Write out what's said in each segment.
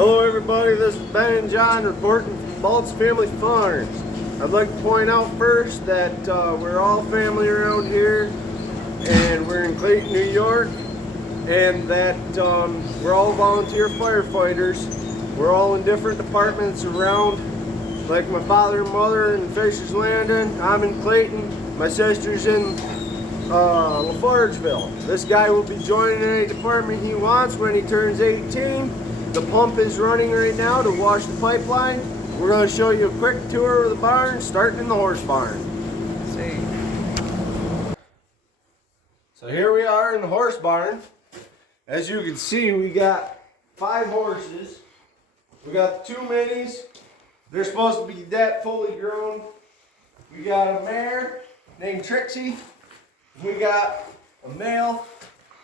Hello everybody, this is Ben and John reporting from Baltz Family Farms. I'd like to point out first that we're all family around here and we're in Clayton, New York, and that we're all volunteer firefighters. We're all in different departments around, like my father and mother in Fisher's Landing. I'm in Clayton, my sister's in Lafargeville. This guy will be joining any department he wants when he turns 18. The pump is running right now to wash the pipeline. We're going to show you a quick tour of the barn, starting in the horse barn. See. So here we are in the horse barn. As you can see, we got 5 horses. We got the 2 minis. They're supposed to be that fully grown. We got a mare named Trixie. We got a male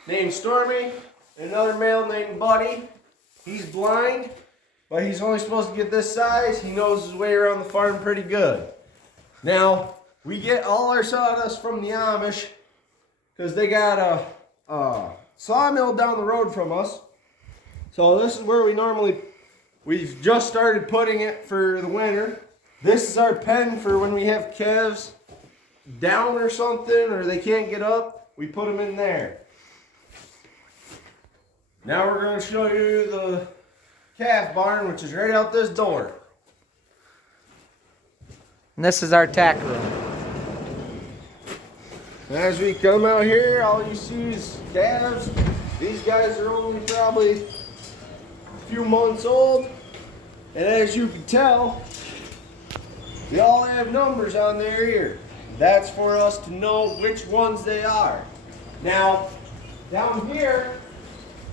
named Stormy, and another male named Buddy. He's blind, but he's only supposed to get this size. He knows his way around the farm pretty good. Now, we get all our sawdust from the Amish because they got a sawmill down the road from us. So this is where we've just started putting it for the winter. This is our pen for when we have calves down or something, or they can't get up. We put them in there. Now we're going to show you the calf barn, which is right out this door. And this is our tack room. As we come out here, all you see is calves. These guys are only probably a few months old. And as you can tell, they all have numbers on their ear. That's for us to know which ones they are. Now, down here,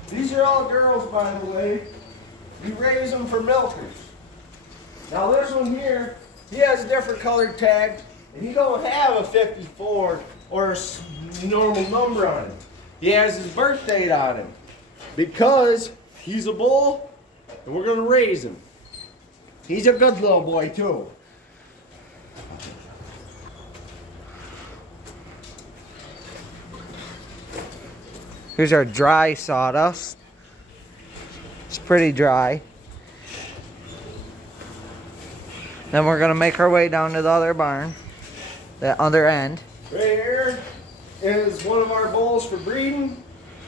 these are all girls, by the way. We raise them for milkers. Now this one here, he has a different colored tag, and he don't have a 54 or a normal number on him. He has his birth date on him because he's a bull, and we're gonna raise him. He's a good little boy too. Here's our dry sawdust. It's pretty dry. Then we're gonna make our way down to the other barn, the other end. Right here is one of our bulls for breeding.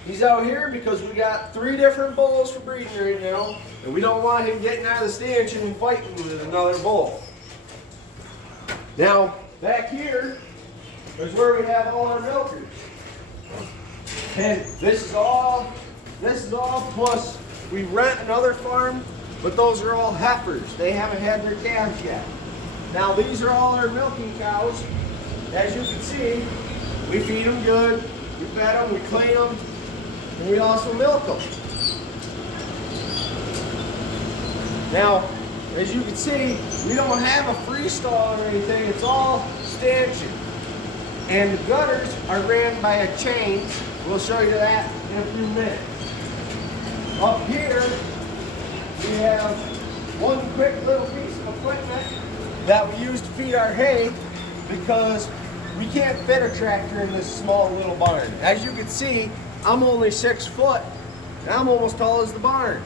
He's out here because we got 3 different bulls for breeding right now, and we don't want him getting out of the stanchion and fighting with another bull. Now, back here is where we have all our milkers. And this is all plus we rent another farm, but those are all heifers. They haven't had their calves yet. Now these are all our milking cows. As you can see, we feed them good, we vet them, we clean them, and we also milk them. Now, as you can see, we don't have a freestall or anything, it's all stanchion. And the gutters are ran by a chain. We'll show you that in a few minutes. Up here, we have one quick little piece of equipment that we use to feed our hay because we can't fit a tractor in this small little barn. As you can see, I'm only 6 foot and I'm almost tall as the barn.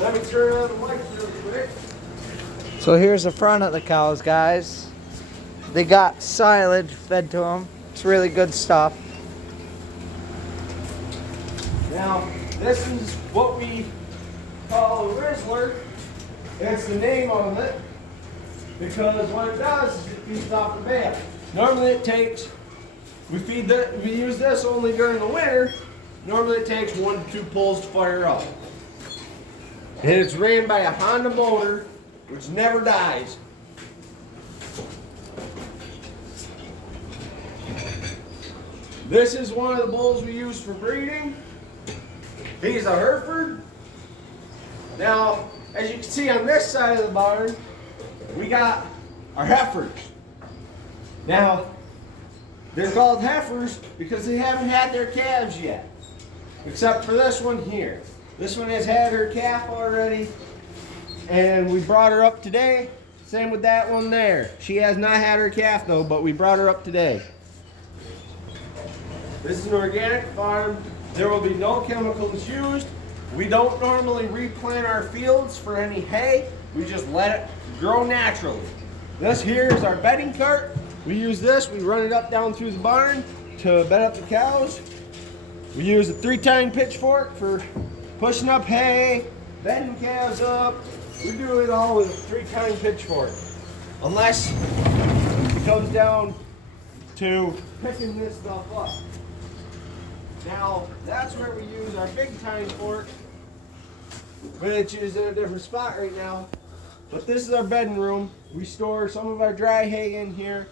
Let me turn on the lights real quick. So here's the front of the cows, guys. They got silage fed to them. It's really good stuff. Now, this is what we call a Rizzler. It's the name of it because what it does is it feeds off the bale. Normally it takes, we use this only during the winter. Normally it takes 1 to 2 pulls to fire up. And it's ran by a Honda motor, which never dies. This is one of the bulls we use for breeding. He's a Hereford. Now, as you can see on this side of the barn, we got our heifers. Now, they're called heifers because they haven't had their calves yet, except for this one here. This one has had her calf already, and we brought her up today. Same with that one there. She has not had her calf though, but we brought her up today. This is an organic farm. There will be no chemicals used. We don't normally replant our fields for any hay. We just let it grow naturally. This here is our bedding cart. We use this, we run it up down through the barn to bed up the cows. We use a 3-tine pitchfork for pushing up hay, bedding calves up. We do it all with a 3-tine pitchfork. Unless it comes down to picking this stuff up. Now, that's where we use our big tine fork, which is in a different spot right now. But this is our bedding room. We store some of our dry hay in here.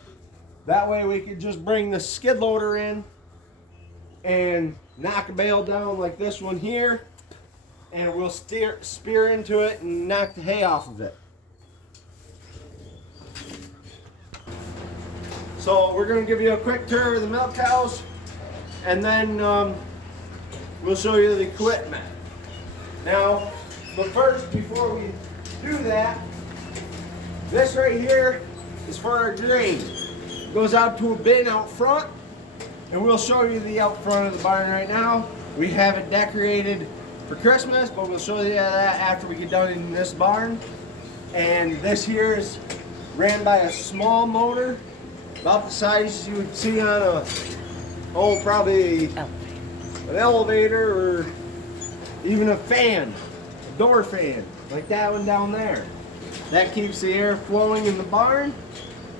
That way we can just bring the skid loader in and knock a bale down like this one here, and we'll spear into it and knock the hay off of it. So we're going to give you a quick tour of the milk cows, and then we'll show you the equipment. Now, but first, before we do that, this right here is for our grain. It goes out to a bin out front, and we'll show you the out front of the barn right now. We have it decorated for Christmas, but we'll show you that after we get done in this barn. And this here is ran by a small motor, about the size you would see on a, probably an elevator or even a fan, a door fan, like that one down there. That keeps the air flowing in the barn,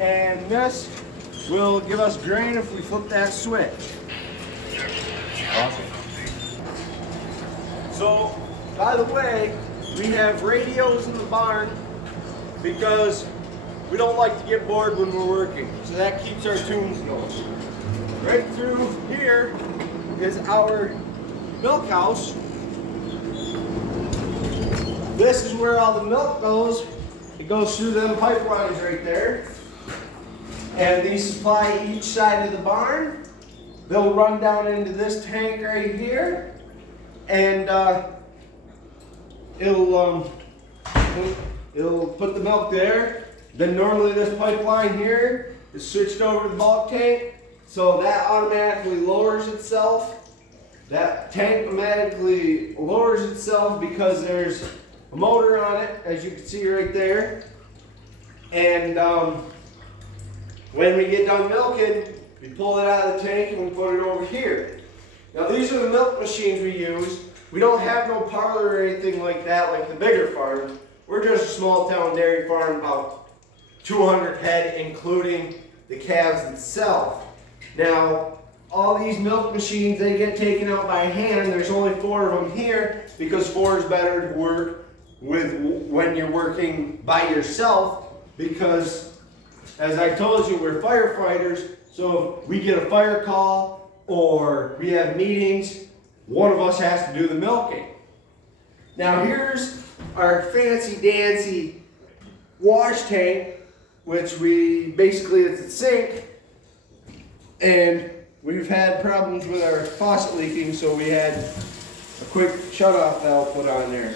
and this will give us grain if we flip that switch. Awesome. So, by the way, we have radios in the barn because we don't like to get bored when we're working, so that keeps our tunes going. Right through here is our milk house. This is where all the milk goes. It goes through them pipelines right there. And these supply each side of the barn. They'll run down into this tank right here. And it'll put the milk there. Then normally this pipeline here is switched over to the bulk tank. So that automatically lowers itself. That tank automatically lowers itself because there's a motor on it, as you can see right there. And when we get done milking, we pull it out of the tank and we put it over here. Now these are the milk machines we use. We don't have no parlor or anything like that like the bigger farms. We're just a small town dairy farm, about 200 head, including the calves themselves. Now, all these milk machines, they get taken out by hand. There's only 4 of them here because 4 is better to work with when you're working by yourself, because as I told you, we're firefighters, so if we get a fire call or we have meetings, one of us has to do the milking. Now here's our fancy dancy wash tank, which we basically, it's a sink, and we've had problems with our faucet leaking, so we had a quick shut-off valve put on there.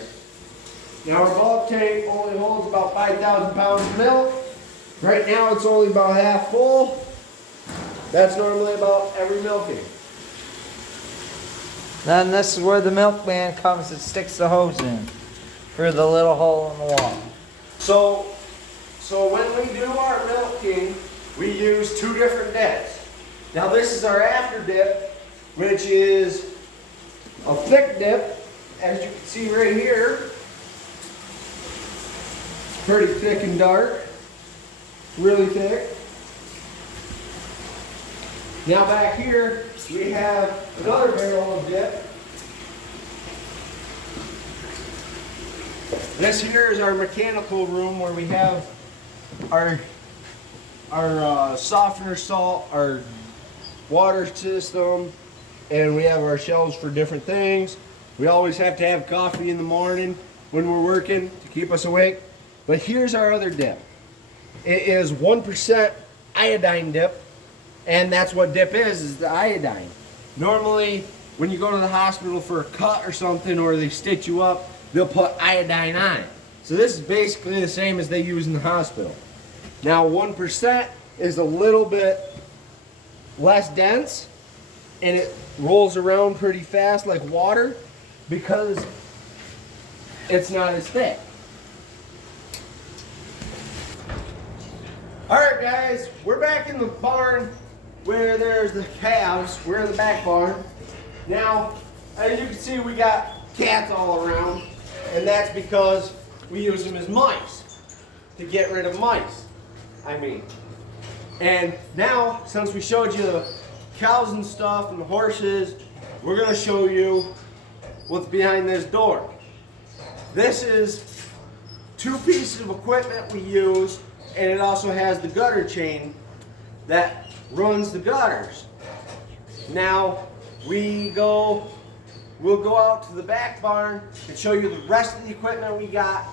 Now our bulk tank only holds about 5,000 pounds of milk. Right now it's only about half full. That's normally about every milking. Then this is where the milkman comes and sticks the hose in for the little hole in the wall. So when we do our milking, we use 2 different dips. Now this is our after dip, which is a thick dip, as you can see right here. It's pretty thick and dark, really thick. Now back here, we have another barrel of dip. This here is our mechanical room where we have our softener salt, our water system, and we have our shelves for different things. We always have to have coffee in the morning when we're working to keep us awake. But here's our other dip. It is 1% iodine dip, and that's what dip is the iodine. Normally, when you go to the hospital for a cut or something, or they stitch you up, they'll put iodine on it. So this is basically the same as they use in the hospital. Now 1% is a little bit less dense, and it rolls around pretty fast like water because it's not as thick. Alright guys, we're back in the barn where there's the calves. We're in the back barn. Now, as you can see, we got cats all around, and that's because we use them as mice, to get rid of mice, And now, since we showed you the cows and stuff and the horses, we're gonna show you what's behind this door. This is 2 pieces of equipment we use, and it also has the gutter chain that runs the gutters. Now, we'll go out to the back barn and show you the rest of the equipment we got.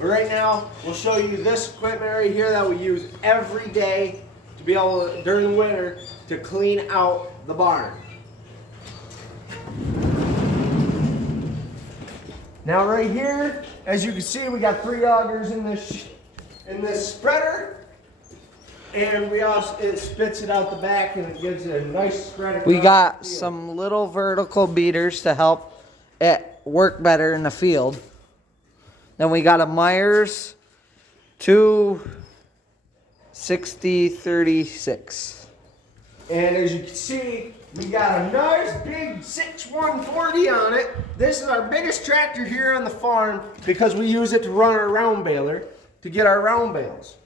But right now, we'll show you this equipment right here that we use every day to be able to, during the winter, to clean out the barn. Now right here, as you can see, we got 3 augers in this spreader. And it spits it out the back and it gives it a nice spread. We got some little vertical beaters to help it work better in the field. Then we got a Myers 260-36. And as you can see, we got a nice big 6140 on it. This is our biggest tractor here on the farm because we use it to run our round baler, to get our round bales.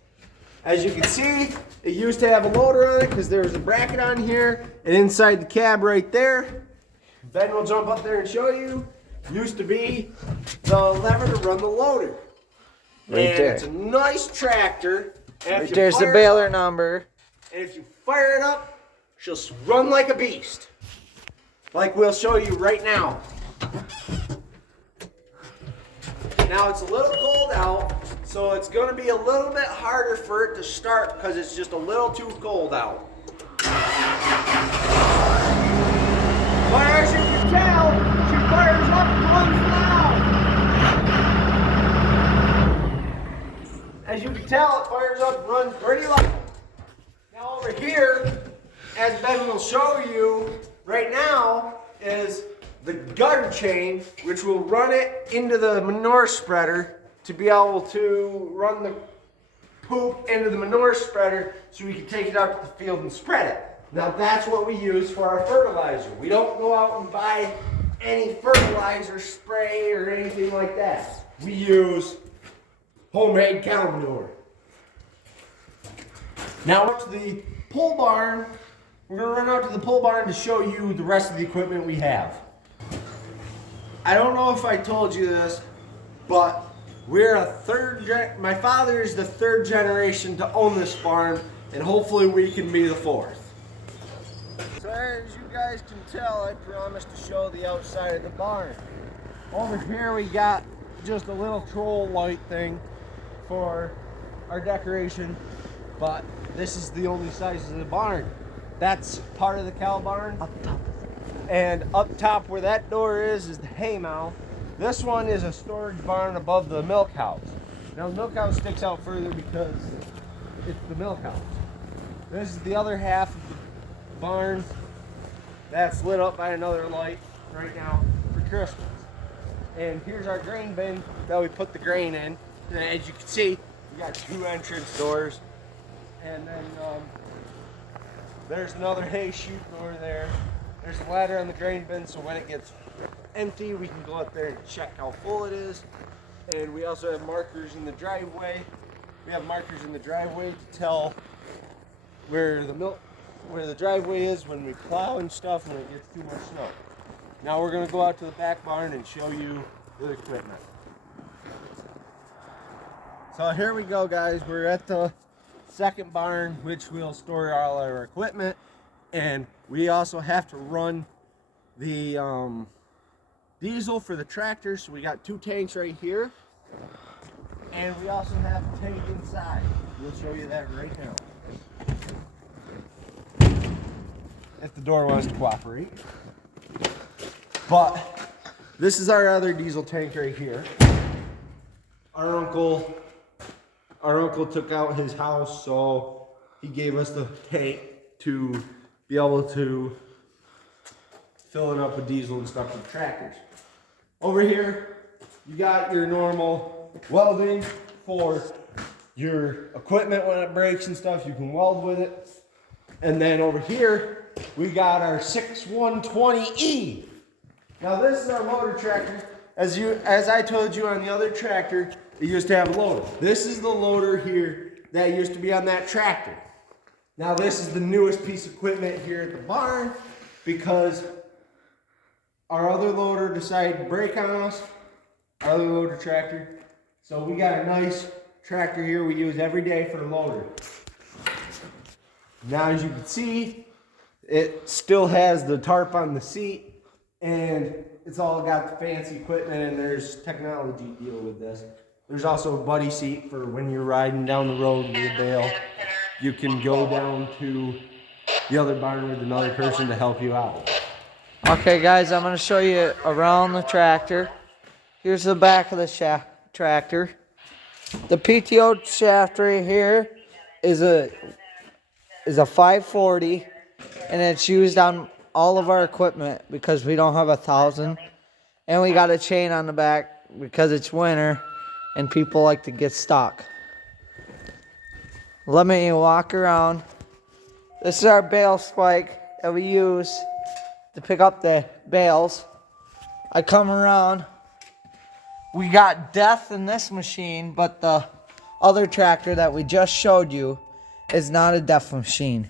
As you can see, it used to have a loader on it because there was a bracket on here, and inside the cab right there, Ben will jump up there and show you, used to be the lever to run the loader. Right there. It's a nice tractor. Right there's the baler number. And if you fire it up, she'll run like a beast. Like we'll show you right now. Now it's a little cold out, so it's going to be a little bit harder for it to start because it's just a little too cold out. But as you can tell, she fires up and runs loud. As you can tell, it fires up and runs pretty loud. Now over here, as Ben will show you right now, is the gutter chain, which will run it into the manure spreader to be able to run the poop into the manure spreader so we can take it out to the field and spread it. Now that's what we use for our fertilizer. We don't go out and buy any fertilizer spray or anything like that. We use homemade cow manure. Now up to the pole barn. We're going to run out to the pole barn to show you the rest of the equipment we have. I don't know if I told you this, but my father is the 3rd generation to own this farm, and hopefully we can be the 4th. So as you guys can tell, I promised to show the outside of the barn. Over here we got just a little troll light thing for our decoration, but this is the only size of the barn. That's part of the cow barn. Up top. And up top where that door is the hay mow. This one is a storage barn above the milk house. Now the milk house sticks out further because it's the milk house. This is the other half of the barn that's lit up by another light right now for Christmas. And here's our grain bin that we put the grain in. And as you can see, we got 2 entrance doors. And then there's another hay chute over there. There's a ladder on the grain bin, so when it gets empty, we can go up there and check how full it is. And we also have markers in the driveway. We have markers in the driveway to tell where the driveway is when we plow and stuff when it gets too much snow. Now we're going to go out to the back barn and show you the equipment. So here we go, guys. We're at the second barn, which will store all our equipment, and we also have to run the diesel for the tractor, so we got 2 tanks right here, and we also have a tank inside. We'll show you that right now if the door wants to cooperate. But this is our other diesel tank right here. Our uncle took out his house, so he gave us the tank to be able to fill it up with diesel and stuff for the tractors. Over here, you got your normal welding for your equipment when it breaks and stuff. You can weld with it. And then over here, we got our 6120E. Now this is our loader tractor. As I told you on the other tractor, it used to have a loader. This is the loader here that used to be on that tractor. Now this is the newest piece of equipment here at the barn because our other loader decided to break on us, our other loader tractor. So we got a nice tractor here we use every day for the loader. Now as you can see, it still has the tarp on the seat and it's all got the fancy equipment and there's technology deal with this. There's also a buddy seat for when you're riding down the road with a bale. You can go down to the other barn with another person to help you out. Okay guys, I'm going to show you around the tractor. Here's the back of the tractor. The PTO shaft right here is a 540 and it's used on all of our equipment because we don't have 1,000. And we got a chain on the back because it's winter and people like to get stuck. Let me walk around. This is our bale spike that we use to pick up the bales. I come around. We got death in this machine, but the other tractor that we just showed you is not a death machine.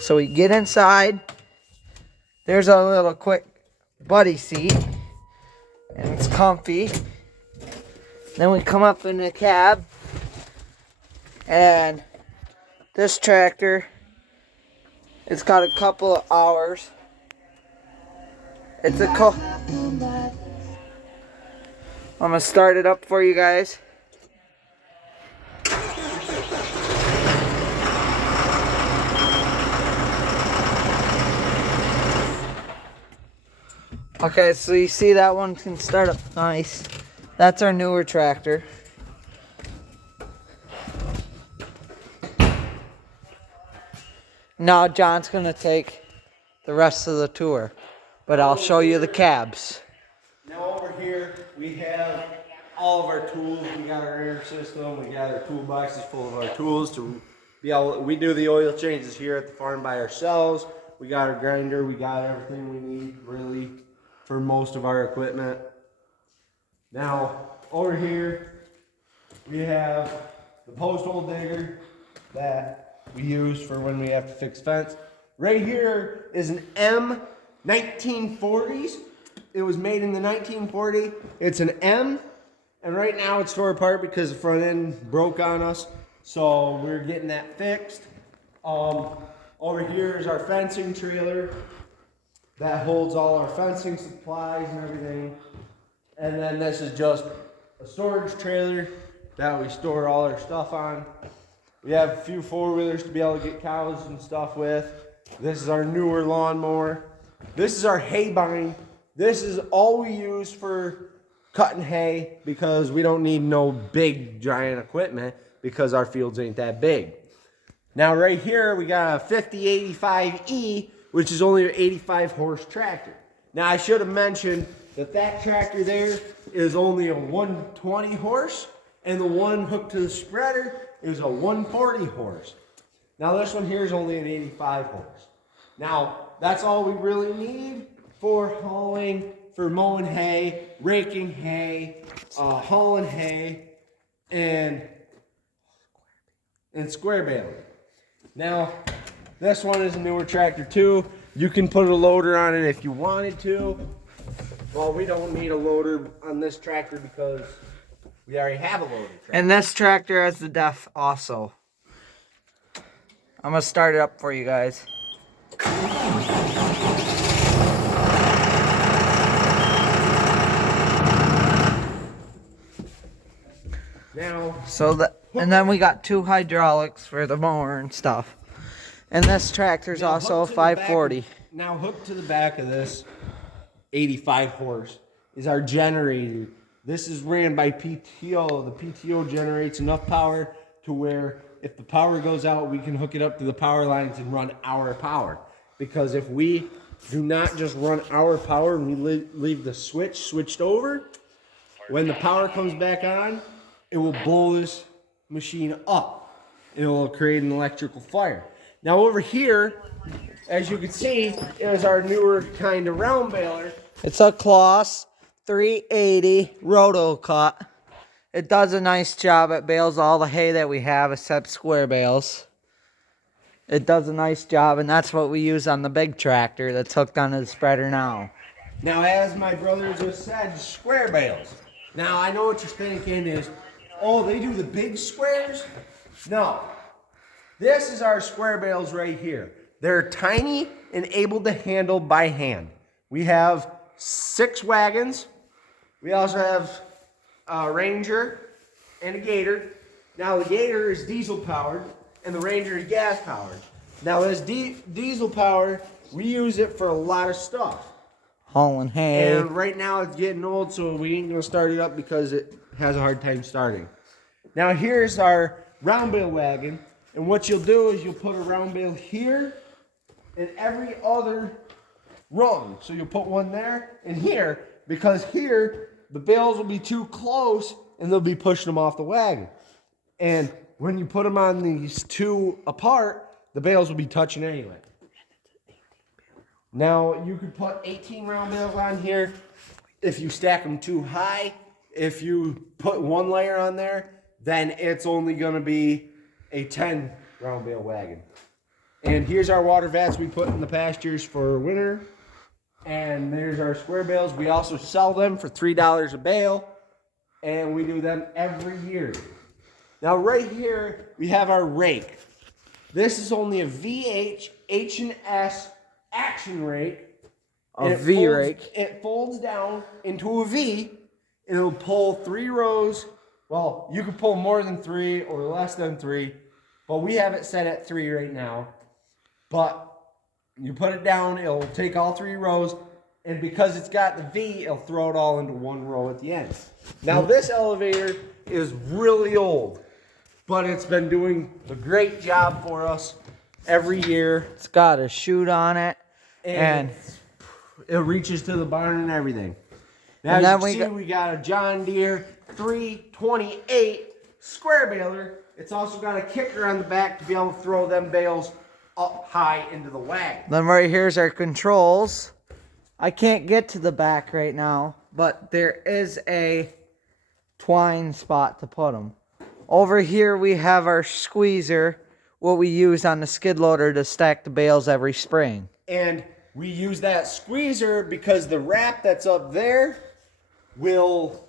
So we get inside. There's a little quick buddy seat. And it's comfy. Then we come up in the cab. And this tractor, it's got a couple of hours. It's I'm gonna start it up for you guys. Okay, so you see that one can start up nice. That's our newer tractor. Now John's gonna take the rest of the tour, but I'll show you the cabs. Now over here we have all of our tools. We got our air system. We got our toolboxes full of our tools to be able. We do the oil changes here at the farm by ourselves. We got our grinder. We got everything we need really for most of our equipment. Now over here we have the post hole digger that we use for when we have to fix fence. Right here is an M 1940s. It was made in the 1940. It's an M, and right now it's tore apart because the front end broke on us. So we're getting that fixed. Over here is our fencing trailer that holds all our fencing supplies and everything. And then this is just a storage trailer that we store all our stuff on. We have a few four-wheelers to be able to get cows and stuff with. This is our newer lawnmower. This is our hay barn. This is all we use for cutting hay because we don't need no big giant equipment because our fields ain't that big. Now right here we got a 5085E, which is only an 85 horse tractor. Now I should have mentioned that that tractor there is only a 120 horse and the one hooked to the spreader is a 140 horse. Now this one here is only an 85 horse. Now that's all we really need for hauling, for mowing hay, raking hay, hauling hay, and square baling. Now this one is a newer tractor too. You can put a loader on it if you wanted to. Well, we don't need a loader on this tractor because we already have a loader tractor. And this tractor has the DEF also. I'm gonna start it up for you guys. Now, and then we got two hydraulics for the mower and stuff. And this tractor's also a 540. Now hooked to the back of this 85 horse is our generator. This is ran by PTO. The PTO generates enough power to where if the power goes out, we can hook it up to the power lines and run our power. Because if we do not just run our power and we leave the switch switched over. When the power comes back on, it will blow this machine up. It will create an electrical fire. Now over here, as you can see, is our newer kind of round baler. It's a Kloss 380 roto cut. It does a nice job. It bales all the hay that we have except square bales. It does a nice job, and that's what we use on the big tractor that's hooked onto the spreader now. Now, as my brother just said, square bales. Now, I know what you're thinking is, oh, they do the big squares? No. This is our square bales right here. They're tiny and able to handle by hand. We have 6 wagons. We also have a Ranger and a Gator. Now, the Gator is diesel powered and the Ranger is gas powered. Now, this diesel powered, we use it for a lot of stuff. Hauling hay. And right now it's getting old, so we ain't gonna start it up because it has a hard time starting. Now here's our round bale wagon, and what you'll do is you'll put a round bale here and every other rung. So you'll put one there and here, because here the bales will be too close and they'll be pushing them off the wagon. And when you put them on these 2 apart, the bales will be touching anyway. Now, you could put 18 round bales on here if you stack them too high. If you put 1 layer on there, then it's only going to be a 10 round bale wagon. And here's our water vats we put in the pastures for winter. And there's our square bales. We also sell them for $3 a bale. And we do them every year. Now, right here, we have our rake. This is only a VH H&S action rake. A V rake. It folds down into a V, and it'll pull 3 rows. Well, you can pull more than 3 or less than 3, but we have it set at 3 right now. But you put it down, it'll take all 3 rows, and because it's got the V, it'll throw it all into 1 row at the end. Now, this elevator is really old, but it's been doing a great job for us every year. It's got a chute on it. And it reaches to the barn and everything. Now, as you can see, we got a John Deere 328 square baler. It's also got a kicker on the back to be able to throw them bales up high into the wagon. Then right here's our controls. I can't get to the back right now, but there is a twine spot to put them. Over here we have our squeezer, what we use on the skid loader to stack the bales every spring. And we use that squeezer because the wrap that's up there will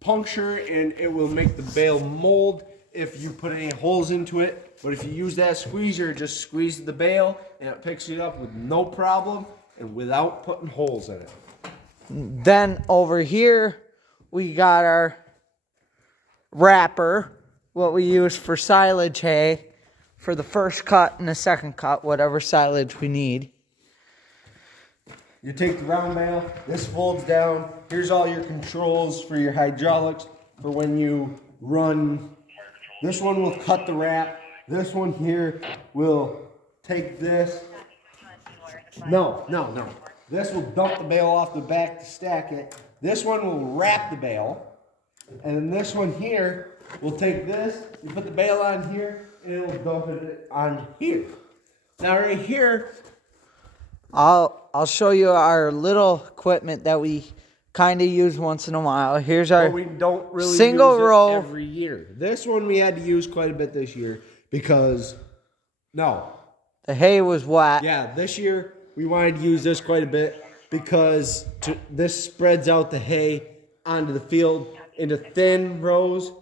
puncture and it will make the bale mold if you put any holes into it. But if you use that squeezer, just squeeze the bale and it picks it up with no problem and without putting holes in it. Then over here we got our wrapper, what we use for silage hay, for the first cut and the second cut, whatever silage we need. You take the round bale, this folds down. Here's all your controls for your hydraulics for when you run. This one will cut the wrap. This one here will take this. No. This will dump the bale off the back to stack it. This one will wrap the bale. And then this one here will take this, you put the bale on here, and it'll dump it on here. Now right here, I'll show you our little equipment that we kind of use once in a while. Here's our we don't really single use it row every year. This one we had to use quite a bit this year because the hay was wet. Yeah, this year we wanted to use this quite a bit because this spreads out the hay onto the field into thin rows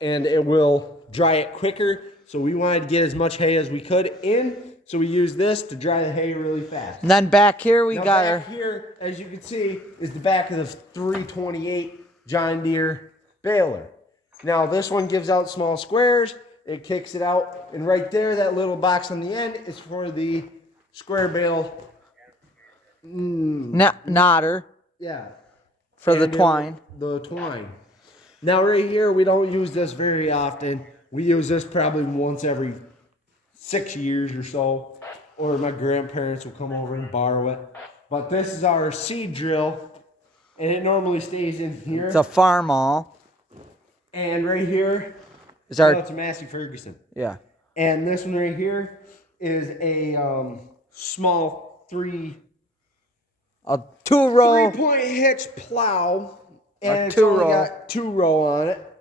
and it will dry it quicker. So we wanted to get as much hay as we could in. So we use this to dry the hay really fast. And then back here we got our... Back here, as you can see, is the back of the 328 John Deere baler. Now this one gives out small squares. It kicks it out. And right there, that little box on the end is for the square bale. Knotter. Yeah. For the twine. The twine. Now right here, we don't use this very often. We use this probably once every 6 years or so. or my grandparents will come over and borrow it. But this is our seed drill, and it normally stays in here. It's a Farmall. And right here, It's our it's a Massey Ferguson. yeah. And this one right here is a small A 2-row. 3-point hitch plow, and A it's only 2-row. got 2-row on it.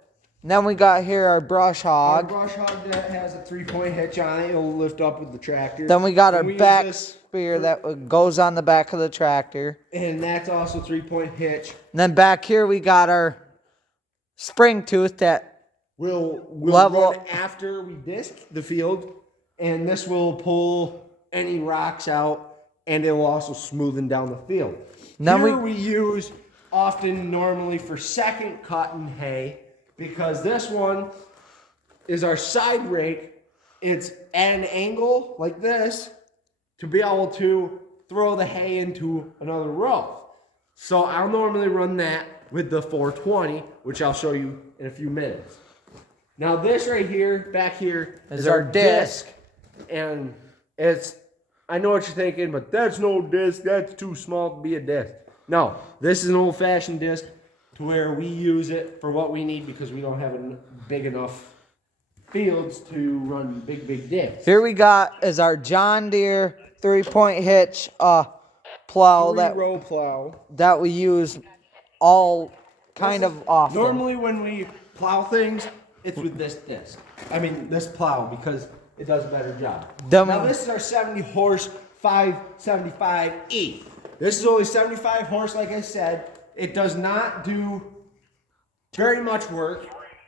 And then we got here our brush Our hog. brush hog that has a 3-point hitch on it. It'll lift up with the tractor. Then we got our And we use back this- spear that goes on the back of the tractor. and that's also 3-point hitch. And then back here we got our spring tooth that We'll Level- run after we disc the field, and this will pull any rocks out, and it will also smoothen down the field. Now Here we use often normally for second cutting hay, because this one is our side rake. It's at an angle like this to be able to throw the hay into another row. So I'll normally run that with the 420, which I'll show you in a few minutes. Now this right here, back here, is our disc. And it's, I know what you're thinking, but that's no disc, that's too small to be a disc. No, this is an old-fashioned disc to where we use it for what we need because we don't have big enough fields to run big discs. Here we got is our John Deere 3-point hitch plow Three-row plow. that we use all kind of often. Normally when we plow things, it's with this disc. I mean, this plow, because it does a better job. Then Now we- this is our 70 horse 575E. This is only 75 horse, like I said. It does not do very much work.